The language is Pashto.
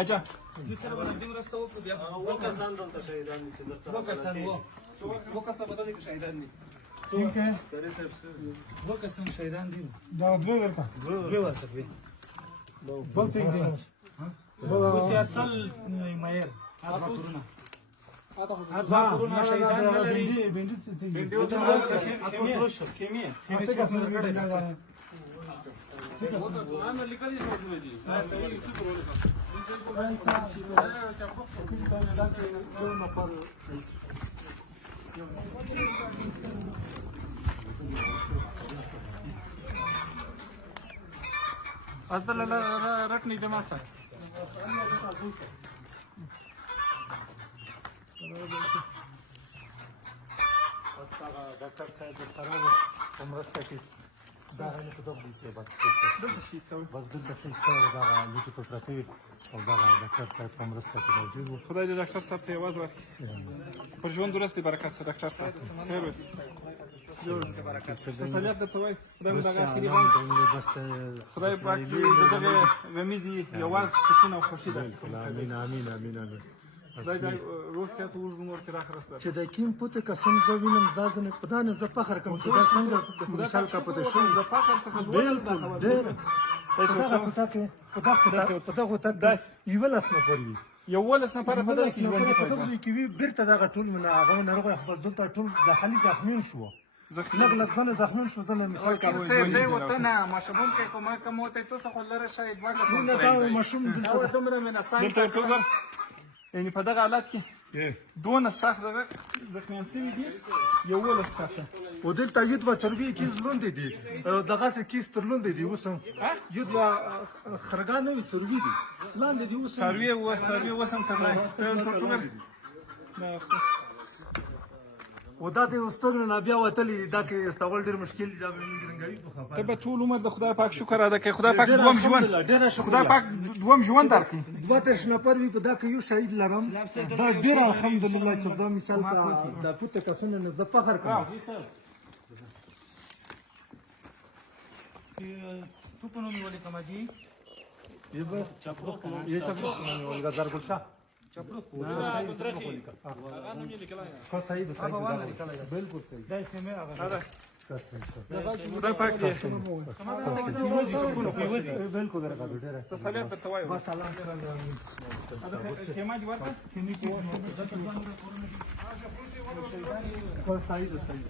اجا رټنی د ماسه ډاکټر صاحب خراب عمرسته کې دا نه په دغه کې بس بس دلته شي دا لیکي په پرته او دا ډاکټر صاحب عمرسته کې موجود و. خدای دې ډاکټر صاحب ته یواز ورکړي پر ژوند درستی برکت سره ډاکټر صاحب خیر اوس تسلیت درته وایي خدای مو دغه اخري خدای پاک دې دغه غمیزي یواز سکون او خوښي درکړي. امین امین امین امین. خدای دې روغ صحت او اوږد عمر کې راخرسته چې د کوم پته قسم زه وینم دا ځنې په دا نه زه فخر کوم چې دا څنګه مثال کا پته شوی د فخر څخه بالکل ډېر په دغه تک یولس نفر وي یولس نفر په دغه کې ژوند په دغه کې وي بیرته دغه ټول من هغه ناروغ خپل دلته ټول ځخلي زخمین شو لږ لږ ځنه زخمین شو ځنه مثال کا وایي وطن مشمون کې کومه کومه ته څه خلره شاید ورته دا مشوم دلته دومره من اساس یعنی په دغه حالت کې دونه سخت دغه زخمیان شوي دي یولس کسه و دلته یو دوه څلوېښت کیس لوندې دي دغسې کیس تر لوندې دي اوس هم یو دوه خرګان نه وي څلوېښت دي لاندې دي اوس څاروي اوس هم تر و دا د سترګو نه بیا وتلي دا کې استول ډېر مشکل دي دا ته به ټول عمر د خدای پاک شکر ادا کوې خدای پاک دوم ژوند خدای پاک دوم ژوند درکړي. دوه دېرش نفر وي په دا کې یو شهید لرم دا ډېر الحمدلله چې زه مثال دا پوته کسونه نه زه فخر کوم. تو په نوم یې ولیکم حاجي ये बस चपड़ो ये चपड़ो उनका दरगुल शाह चपड़ो को सही बिल्कुल सही خدای پاک دې बिल्कुल تسلیت درته وایو बस سلام خیمه دې ورکړه خیمې کې को सही सही